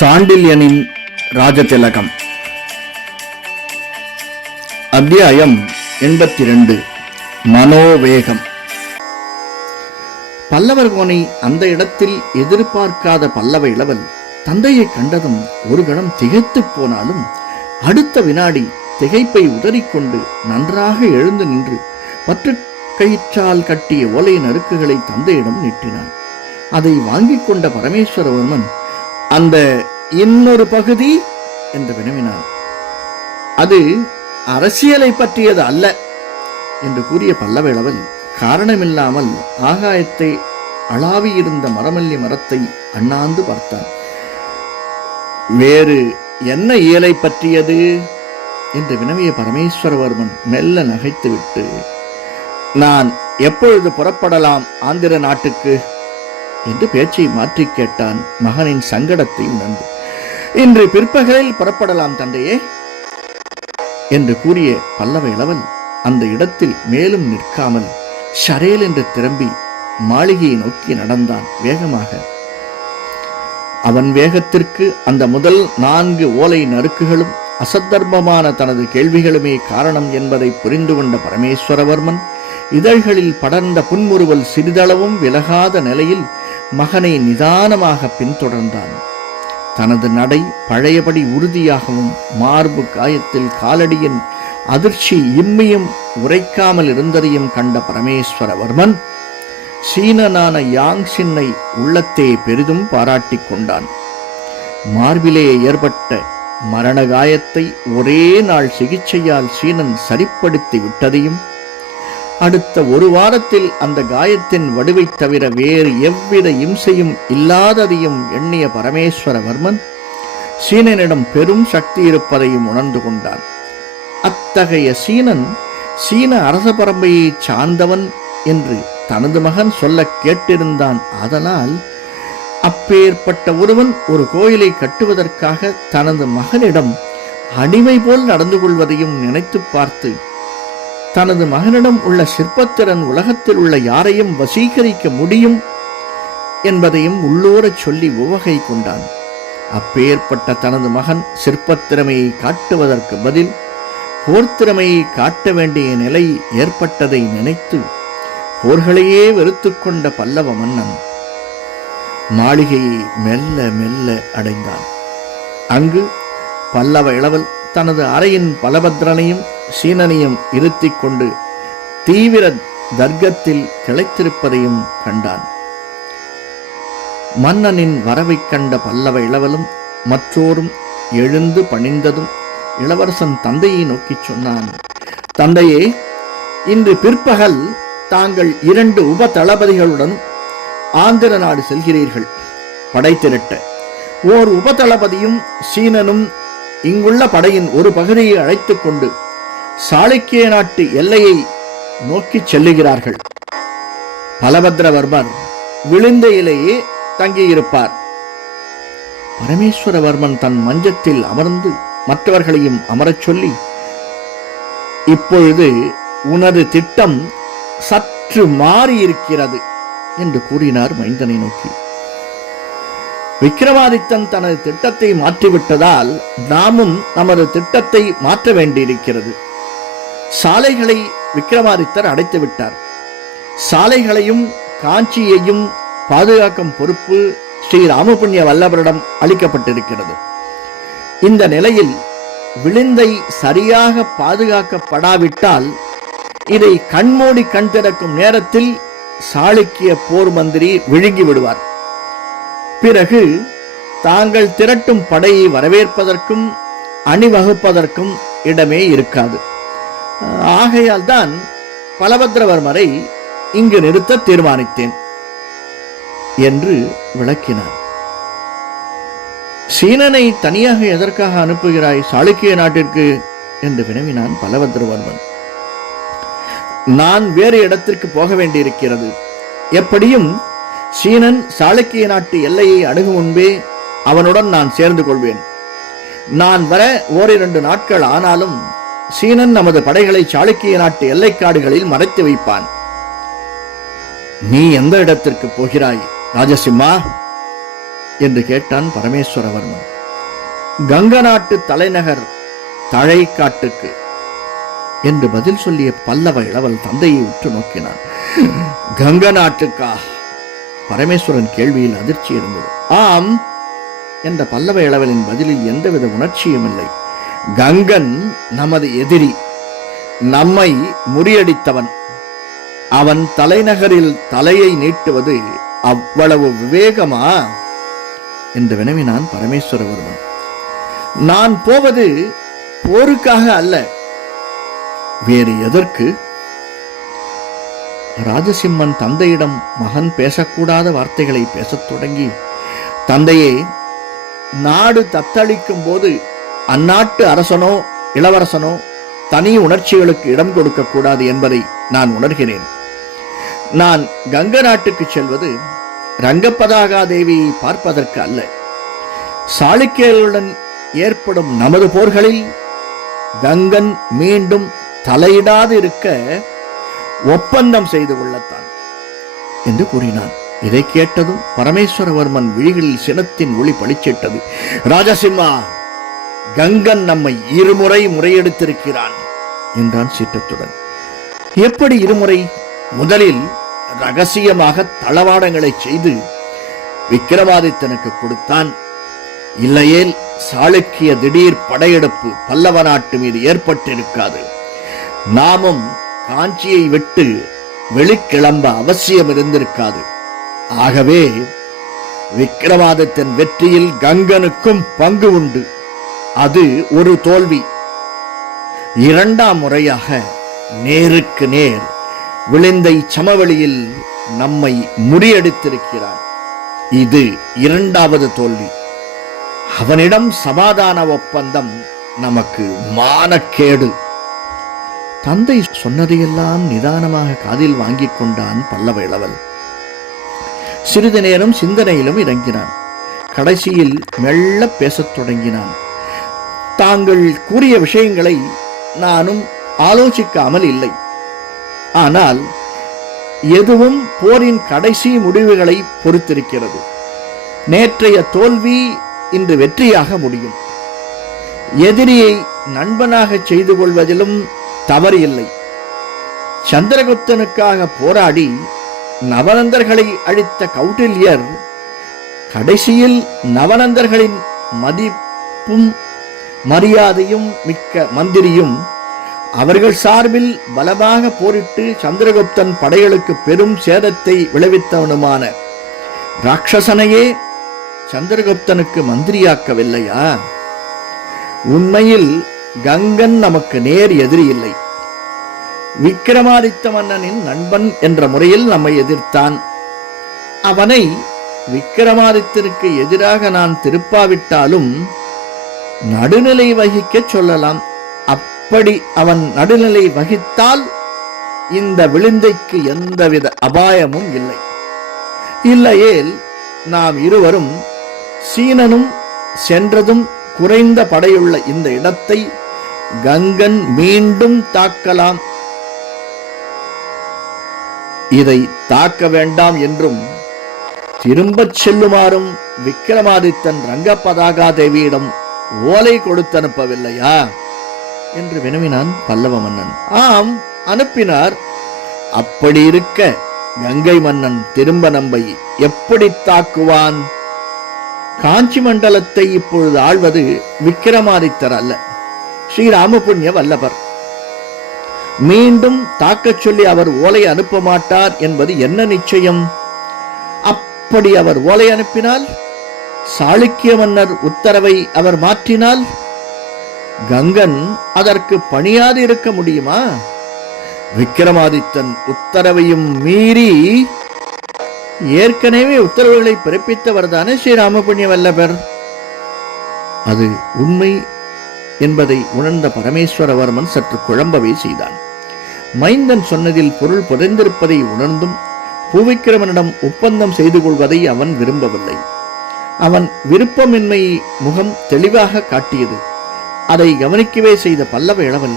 சாண்டில்யனின் ராஜதிலகம். அத்தியாயம் எண்பத்தி ரெண்டு மனோவேகம். பல்லவர்கோனை அந்த இடத்தில் எதிர்பார்க்காத பல்லவ இளவல் தந்தையை கண்டதும் ஒரு கணம் திகைத்து போனாலும் அடுத்த வினாடி திகைப்பை உதறிக்கொண்டு நன்றாக எழுந்து நின்று பற்று கயிற்றால் கட்டிய ஓலை நறுக்குகளை தந்தையிடம் நீட்டினான். அதை வாங்கிக் கொண்ட பரமேஸ்வரவர்மன் அந்த இன்னொரு பகுதி என்று வினவினான். அது அரசியலை பற்றியது அல்ல என்று கூறிய பல்லவேளவன் காரணமில்லாமல் ஆகாயத்தை அளாவியிருந்த மரமல்லி மரத்தை அண்ணாந்து பார்த்தான். வேறு என்ன இயலை பற்றியது என்று வினவிய பரமேஸ்வரவர்மன் மெல்ல நகைத்துவிட்டு நான் எப்பொழுது புறப்படலாம் ஆந்திர நாட்டுக்கு? என்று பேச்சை மாற்றி கேட்டான் மகனின் சங்கடத்தை உணர்ந்து. இன்று பிற்பகலில் புறப்படலாம் தந்தையே என்று கூறிய பல்லவ இளவல் அந்த இடத்தில் மேலும் நிற்காமல் ஷரேல் என்று திரும்பி மாளிகையை நோக்கி நடந்தான் வேகமாக. அவன் வேகத்திற்கு அந்த முதல் நான்கு ஓலை நறுக்குகளும் அசத்தர்மமான தனது கேள்விகளுமே காரணம் என்பதை புரிந்து கொண்ட பரமேஸ்வரவர்மன் இதழ்களில் படர்ந்த புன்முறுவல் சிறிதளவும் விலகாத நிலையில் மகனை நிதானமாக பின்தொடர்ந்தான். தனது நடை பழையபடி உறுதியாகவும் மார்பு காயத்தில் காலடியின் அதிர்ச்சி இம்மியும் உரைக்காமல் இருந்ததையும் கண்ட பரமேஸ்வரவர்மன் சீனனான யாங் சின்னை உள்ளத்தே பெரிதும் பாராட்டிக் கொண்டான். மார்பிலே ஏற்பட்ட மரண காயத்தை ஒரே நாள் சிகிச்சையால் சீனன் சரிப்படுத்தி விட்டதையும் அடுத்த ஒரு வாரத்தில் அந்த காயத்தின் வடுவை தவிர வேறு எவ்வித இம்சையும் இல்லாததையும் எண்ணிய பரமேஸ்வரவர்மன் சீனனிடம் பெரும் சக்தி இருப்பதையும் உணர்ந்து கொண்டான். அத்தகைய சீனன் சீன அரச பரம்பையை சார்ந்தவன் என்று தனது மகன் சொல்ல கேட்டிருந்தான். அதனால் அப்பேற்பட்ட ஒருவன் ஒரு கோயிலை கட்டுவதற்காக தனது மகனிடம் அடிமை போல் நடந்து கொள்வதையும் நினைத்து பார்த்து தனது மகனிடம் உள்ள சிற்பத்திறன் உலகத்தில் உள்ள யாரையும் வசீகரிக்க முடியும் என்பதையும் உள்ளோரச் சொல்லி உவகை கொண்டான். அப்பேற்பட்ட தனது மகன் சிற்பத்திறமையை காட்டுவதற்கு பதில் போர்த்திறமையை காட்ட வேண்டிய நிலை ஏற்பட்டதை நினைத்து போர்களையே வெறுத்து கொண்ட பல்லவ மன்னன் மாளிகையை மெல்ல மெல்ல அடைந்தான். அங்கு பல்லவ இளவல் தனது அறையின் பலபத்ரனையும் சீனனையும் இருத்தி கொண்டு தீவிர தர்க்கத்தில் திளைத்திருப்பதையும் கண்டான். மன்னனின் வரவை கண்ட பல்லவ இளவலும் மற்றோரும் எழுந்து பணிந்ததும் இளவரசன் தந்தையை நோக்கிச் சொன்னான் தந்தையே இன்று பிற்பகல் தாங்கள் இரண்டு உப தளபதிகளுடன் ஆந்திர நாடு செல்கிறீர்கள். படை திரட்ட. ஓர் உப தளபதியும் சீனனும் இங்குள்ள படையின் ஒரு பகுதியை அழைத்துக் கொண்டு சாளுக்கிய நாட்டு எல்லையை நோக்கி செல்லுகிறார்கள். பலபத்ரவர்மர் விழுந்தையிலேயே தங்கியிருப்பார். பரமேஸ்வரவர்மன் தன் மஞ்சத்தில் அமர்ந்து மற்றவர்களையும் அமரச் சொல்லி இப்பொழுது உனது திட்டம் சற்று மாறியிருக்கிறது என்று கூறினார் மைந்தனை நோக்கி. விக்ரமாதித்தன் தனது திட்டத்தை மாற்றிவிட்டதால் நாமும் நமது திட்டத்தை மாற்ற வேண்டியிருக்கிறது. சாலைகளை விக்ரமாதித்தர் அடைத்து விட்டார். சாலைகளையும் காஞ்சியையும் பாதுகாக்கும் பொறுப்பு ஸ்ரீ ராமபுண்ணிய வல்லவரிடம் அளிக்கப்பட்டிருக்கிறது. இந்த நிலையில் விழுந்தை சரியாக பாதுகாக்கப்படாவிட்டால் இதை கண்மூடி கண் திறக்கும் நேரத்தில் சாளுக்கிய போர் மந்திரி விழுங்கி விடுவார் பிறகு தாங்கள் திரட்டும் படையை வரவேற்பதற்கும் அணிவகுப்பதற்கும் இடமே இருக்காது. ஆகையால் தான் பலபத்ரவர்மரை இங்கு நிறுத்த தீர்மானித்தேன் என்று விளக்கினார். சீனனை தனியாக எதற்காக அனுப்புகிறாய் சாளுக்கிய நாட்டிற்கு? என்று வினவினான் பலபத்ரவர்மன். நான் வேறு இடத்திற்கு போக வேண்டியிருக்கிறது. எப்படியும் சீனன் சாளுக்கிய நாட்டு எல்லையை அணுகும் முன்பே அவனுடன் நான் சேர்ந்து கொள்வேன். நான் வர ஓரிரண்டு நாட்கள் ஆனாலும் சீனன் நமது படைகளை சாளுக்கிய நாட்டு எல்லைக்காடுகளில் மறைத்து வைப்பான். நீ எந்த இடத்திற்கு போகிறாய் ராஜசிம்மா? என்று கேட்டான் பரமேஸ்வரவர்மன். கங்க நாட்டு தலைநகர் தழைக்காட்டுக்கு என்று பதில் சொல்லிய பல்லவ இளவல் தந்தையை உற்று நோக்கினான். கங்க நாட்டுக்கா? பரமேஸ்வரன் கேள்வியில் அதிர்ச்சி இருந்தது. ஆம் என்ற பல்லவ இளவலின் பதிலில் எந்தவித உணர்ச்சியும் இல்லை. கங்கன் நமது எதிரி நம்மை முறியடித்தவன். அவன் தலைநகரில் தலையை நீட்டுவது அவ்வளவு விவேகமா? என்று வினவினான் பரமேஸ்வரவர்மன் நான் போவது போருக்காக அல்ல வேறு எதற்கு? ராஜசிம்மன் தந்தையிடம் மகன் பேசக்கூடாத வார்த்தைகளை பேசத் தொடங்கி தந்தையே நாடு தத்தளிக்கும் போது அந்நாட்டு அரசனோ இளவரசனோ தனி உணர்ச்சிகளுக்கு இடம் கொடுக்கக்கூடாது என்பதை நான் உணர்கிறேன். நான் கங்க நாட்டுக்கு செல்வது ரங்கப்பதாகா தேவியை பார்ப்பதற்கு அல்ல. சாளுக்கியர்களுடன் ஏற்படும் நமது போர்களில் கங்கன் மீண்டும் தலையிடாது இருக்க ஒப்பந்தம் செய்து கொள்ளத்தான். என்று கூறினான். இதை கேட்டதும் பரமேஸ்வரவர்மன் விழிகளில் சினத்தின் ஒளி பளிச்சிட்டது. ராஜசிம்மா கங்கன் நம்மை இருமுறை முறையெடுத்திருக்கிறான் என்றான் சீற்றத்துடன். எப்படி இருமுறை? முதலில் ரகசியமாக தளவாடங்களை செய்து விக்கிரமாதித்தனுக்கு கொடுத்தான். இல்லையேல் சாளுக்கிய திடீர் படையெடுப்பு பல்லவ நாட்டு மீது ஏற்பட்டிருக்காது. நாமும் காஞ்சியை விட்டு வெளிக்கிளம்ப அவசியம் இருந்திருக்காது ஆகவே விக்கிரமாதித்தன் வெற்றியில் கங்கனுக்கும் பங்கு உண்டு. அது ஒரு தோல்வி. இரண்டாம் முறையாக நேருக்கு நேர் விழுந்தை சமவெளியில் நம்மை முறியடித்திருக்கிறான் இது இரண்டாவது தோல்வி. அவனிடம் சமாதான ஒப்பந்தம் நமக்கு மானக்கேடு. தந்தை சொன்னதையெல்லாம் நிதானமாக காதில் வாங்கிக் கொண்டான் பல்லவ இளவல். சிறிது நேரம் சிந்தனையிலும் இறங்கினான். கடைசியில் மெல்ல பேசத் தொடங்கினான். தாங்கள் கூறிய விஷயங்களை நானும் ஆலோசிக்காமல் இல்லை. ஆனால் எதுவும் போரின் கடைசி முடிவுகளை பொறுத்திருக்கிறது. நேற்றைய தோல்வி இன்று வெற்றியாக முடியும். எதிரியை நண்பனாக செய்து கொள்வதிலும் தவறு இல்லை சந்திரகுப்தனுக்காக போராடி நவநந்தர்களை அழித்த கௌட்டில்யர் கடைசியில் நவநந்தர்களின் மதிப்பும் மரியாதையும் மிக்க மந்திரியும் அவர்கள் சார்பில் பலமாக போரிட்டு சந்திரகுப்தன் படைகளுக்கு பெரும் சேதத்தை விளைவித்தவனுமான ராட்சசனையே சந்திரகுப்தனுக்கு மந்திரியாக்கவில்லையா? உண்மையில் கங்கன் நமக்கு நேர் எதிரி இல்லை. விக்கிரமாதித்த மன்னனின் நண்பன் என்ற முறையில் நம்மை எதிர்த்தான். அவனை விக்கிரமாதித்தனுக்கு எதிராக நான் திருப்பாவிட்டாலும் நடுநிலை வகிக்கச் சொல்லலாம். அப்படி அவன் நடுநிலை வகித்தால் இந்த விழுந்தைக்கு எந்தவித அபாயமும் இல்லை. இல்லையேல் நாம் இருவரும் சீனனும் சென்றதும் குறைந்த படையுள்ள இந்த இடத்தை கங்கன் மீண்டும் தாக்கலாம். இதை தாக்க வேண்டாம் என்றும் திரும்பச் செல்லுமாறும் விக்கிரமாதித்தன் ரங்கபதாகா தேவியிடம் ஓலை கொடுத்து அனுப்பவில்லையா என்று வினவினான் பல்லவ மன்னன் ஆம் அனுப்பினார். அப்படி இருக்க கங்கை மன்னன் திரும்ப நம்பை எப்படி தாக்குவான்? காஞ்சி மண்டலத்தை இப்பொழுது ஆழ்வது விக்கிரமாதித்தர் அல்ல. ஸ்ரீராமபுண்ணிய வல்லபர். மீண்டும் தாக்கச் சொல்லி அவர் ஓலை அனுப்ப மாட்டார் என்பது என்ன நிச்சயம்? அப்படி அவர் ஓலை அனுப்பினால் சாளுக்கிய மன்னர் உத்தரவை அவர் மாற்றினால் கங்கன் அதற்கு பணியாது இருக்க முடியுமா? விக்கிரமாதித்தன் உத்தரவையும் மீறி ஏற்கனவே உத்தரவுகளை பிறப்பித்தவர் தானே ஸ்ரீராமபுண்ணிய வல்லபர். அது உண்மை என்பதை உணர்ந்த பரமேஸ்வரவர்மன் சற்று குழம்பவே செய்தான். மைந்தன் சொன்னதில் பொருள் புதைந்திருப்பதை உணர்ந்தும் பூவிக்கிரமனிடம் ஒப்பந்தம் செய்து கொள்வதை அவன் விரும்பவில்லை. அவன் விருப்பமின்மை முகம் தெளிவாக காட்டியது. அதை கவனிக்கவே செய்த பல்லவ இளவன்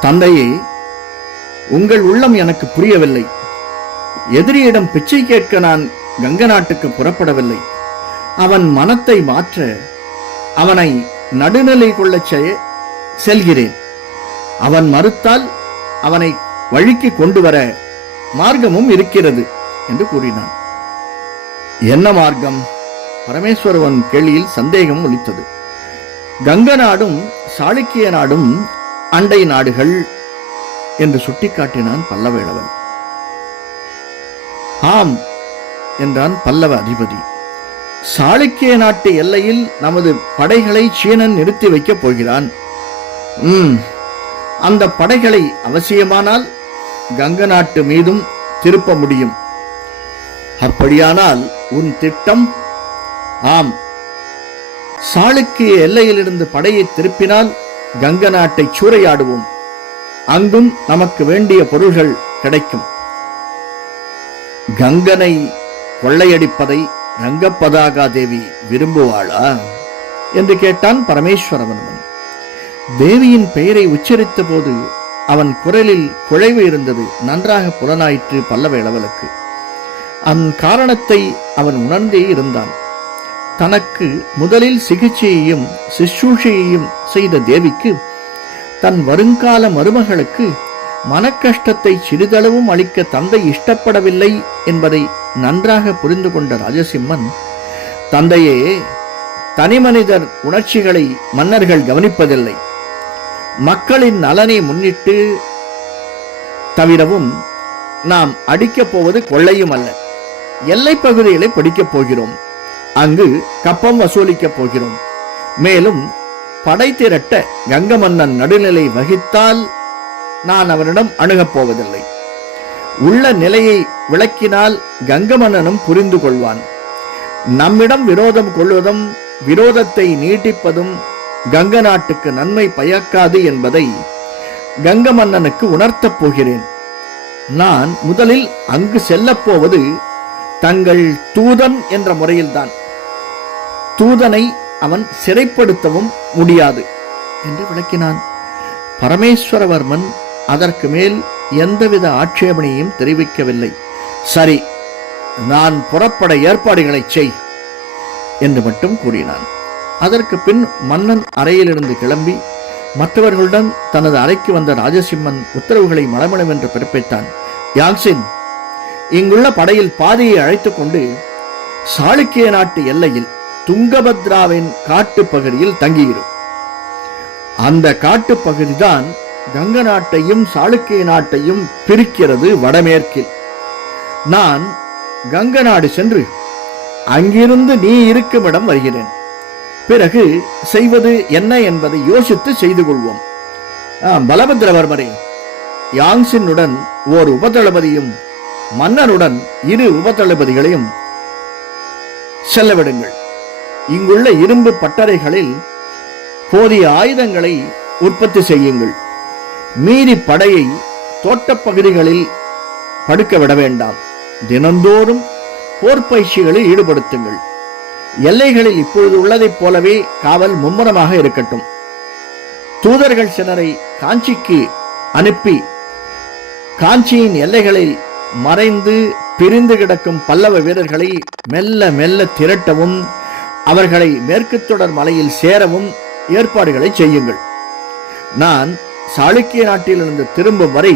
தந்தையே உங்கள் உள்ளம் எனக்கு புரியவில்லை. எதிரியிடம் பிச்சை கேட்க நான் கங்க நாட்டுக்கு புறப்படவில்லை. அவன் மனத்தை மாற்ற அவனை நடுநிலை கொள்ளச் செய்ய செல்கிறேன். அவன் மறுத்தால் அவனை வழிக்கு கொண்டு வர மார்க்கமும் இருக்கிறது என்று கூறினான். என்ன மார்க்கம்? பரமேஸ்வரவன் கேள்வியில் சந்தேகம் ஒலித்தது. கங்க நாடும் சாளுக்கிய நாடும் அண்டை நாடுகள் என்று சுட்டிக்காட்டினான் பல்லவேளவன் ஆம் என்றான் பல்லவ அதிபதி. சாளுக்கிய நாட்டு எல்லையில் நமது படைகளை சீனன் நிறுத்தி வைக்கப் போகிறான். ம் அந்த படைகளை அவசியமானால் கங்க நாட்டு மீதும் திருப்ப முடியும். அப்படியானால் உன் திட்டம்? ஆம். சாளுக்கிய எல்லையிலிருந்து படையை திருப்பினால் கங்க நாட்டை சூறையாடுவோம். அங்கும் நமக்கு வேண்டிய பொருள்கள் கிடைக்கும். கங்கனை கொள்ளையடிப்பதை ரங்கப்பதாகா தேவி விரும்புவாளா? என்று கேட்டான் பரமேஸ்வரவன் தேவியின் பெயரை உச்சரித்த போது அவன் குரலில் குழைவு இருந்தது. நன்றாக புலனாயிற்று பல்லவேளவலுக்கு அந் காரணத்தை அவன் உணர்ந்தே இருந்தான். தனக்கு முதலில் சிகிச்சையையும் சிசூஷையையும் செய்த தேவிக்கு தன் வருங்கால மருமகளுக்கு மனக்கஷ்டத்தை சிறிதளவும் அளிக்க தந்தை இஷ்டப்படவில்லை என்பதை நன்றாக புரிந்து கொண்ட ராஜசிம்மன் தந்தையே தனிமனிதர் உணர்ச்சிகளை மன்னர்கள் கவனிப்பதில்லை. மக்களின் நலனை முன்னிட்டு தவிரவும் நாம் அடிக்கப் போவது கொள்ளையும் அல்ல எல்லைப் பகுதிகளை பிடிக்கப் போகிறோம். அங்கு கப்பம் வசூலிக்கப் போகிறோம். மேலும் படை திரட்ட கங்க மன்னன் நடுநிலை வகித்தால் நான் அவரிடம் அணுகப் போவதில்லை. உள்ள நிலையை விளக்கினால் கங்கமன்னனும் புரிந்து கொள்வான். நம்மிடம் விரோதம் கொள்வதும் விரோதத்தை நீட்டிப்பதும் கங்க நாட்டுக்கு நன்மை பயக்காது என்பதை கங்க மன்னனுக்கு உணர்த்தப் போகிறேன். நான் முதலில் அங்கு செல்லப்போவது தங்கள் தூதன் என்ற முறையில்தான். தூதனை அவன் சிறைப்படுத்தவும் முடியாது என்று விளக்கினான். பரமேஸ்வரவர்மன் அதற்கு மேல் எந்தவித ஆட்சேபனையும் தெரிவிக்கவில்லை. சரி நான் புறப்பட ஏற்பாடுகளை செய் என்று மட்டும் கூறினான். அதற்கு பின் மன்னன் அறையிலிருந்து கிளம்பி மற்றவர்களுடன் தனது அறைக்கு வந்த ராஜசிம்மன் உத்தரவுகளை மளமளவென்று பிறப்பித்தான். யாங்சின் இங்குள்ள படையில் பாதையை அழைத்துக் கொண்டு சாளுக்கிய நாட்டு எல்லையில் துங்கபத்ராவின் காட்டுப் பகுதியில் தங்கியிரும் அந்த காட்டுப் பகுதிதான் கங்க நாட்டையும் சாளுக்கிய நாட்டையும் பிரிக்கிறது வடமேற்கில். நான் கங்க நாடு சென்று அங்கிருந்து நீ இருக்கும் இடம் வருகிறேன். பிறகு செய்வது என்ன என்பதை யோசித்து செய்து கொள்வோம். பலபத்ரவர்மரே யாங்சினுடன் ஓர் உபதளபதியும் மன்னனுடன் இரு உபதளபதிகளையும் செல்லவிடுங்கள் இங்குள்ள இரும்பு பட்டறைகளில் போதிய ஆயுதங்களை உற்பத்தி செய்யுங்கள். மீறி படையை தோட்டப் பகுதிகளில் படுக்க விட வேண்டாம். தினந்தோறும் போர் பயிற்சிகளில் ஈடுபடுத்துங்கள். எல்லைகளில் இப்பொழுது உள்ளதைப் போலவே காவல் மும்முரமாக இருக்கட்டும். தூதர்கள் சிலரை காஞ்சிக்கு அனுப்பி காஞ்சியின் எல்லைகளில் மறைந்து பிரிந்து கிடக்கும் பல்லவ வீரர்களை மெல்ல மெல்ல திரட்டவும் அவர்களை மேற்கு தொடர் மலையில் சேரவும் ஏற்பாடுகளை செய்யுங்கள். நான் சாளுக்கிய நாட்டிலிருந்து திரும்பும் வரை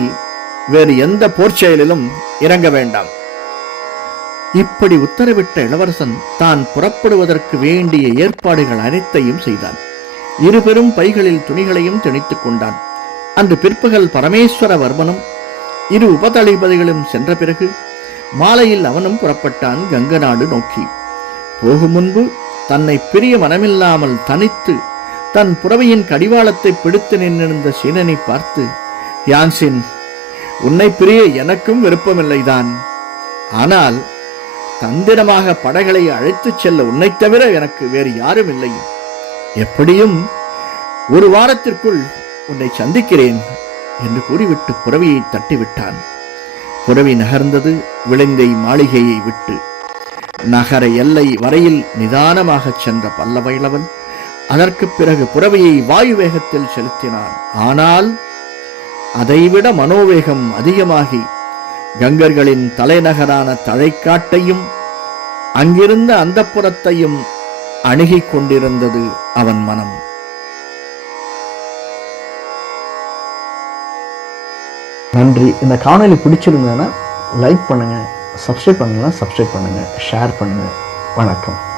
வேறு எந்த போர் செயலிலும் இறங்க வேண்டாம். இப்படி உத்தரவிட்ட இளவரசன் தான் புறப்படுவதற்கு வேண்டிய ஏற்பாடுகள் அனைத்தையும் செய்தான். இருபெரும் பைகளில் துணிகளையும் திணித்துக் கொண்டான். அன்று பிற்பகல் பரமேஸ்வரவர்மனும் இரு உபதளபதிகளும் சென்ற பிறகு மாலையில் அவனும் புறப்பட்டான் கங்க நாடு நோக்கி. போகும் முன்பு தன்னை பிரிய மனமில்லாமல் தனித்து தன் புறவையின் கடிவாளத்தை பிடித்து நின்றிருந்த சீனனை பார்த்து யான்சின் உன்னை பிரிய எனக்கும் விருப்பமில்லைதான். ஆனால் தந்திரமாக படைகளை அழைத்துச் செல்ல உன்னைத் தவிர எனக்கு வேறு யாரும் இல்லை. எப்படியும் ஒரு வாரத்திற்குள் உன்னை சந்திக்கிறேன் என்று கூறிவிட்டு புறவியை தட்டிவிட்டான். புறவி நகர்ந்தது விளைந்தை மாளிகையை விட்டு. நகர எல்லை வரையில் நிதானமாகச் சென்ற பல்லவைளவன் அதற்கு பிறகு புறவையை வாயு வேகத்தில் செலுத்தினான். ஆனால் அதைவிட மனோவேகம் அதிகமாகி கங்கர்களின் தலைநகரான தழைக்காட்டையும் அங்கிருந்த அந்த புறத்தையும் அணுகிக் கொண்டிருந்தது அவன் மனம். நன்றி. இந்த காணொலி பிடிச்சிருந்ததுன்னா லைக் பண்ணுங்கள் சப்ஸ்கிரைப் பண்ணலாம் சப்ஸ்கிரைப் பண்ணுங்கள் ஷேர் பண்ணுங்கள் வணக்கம்.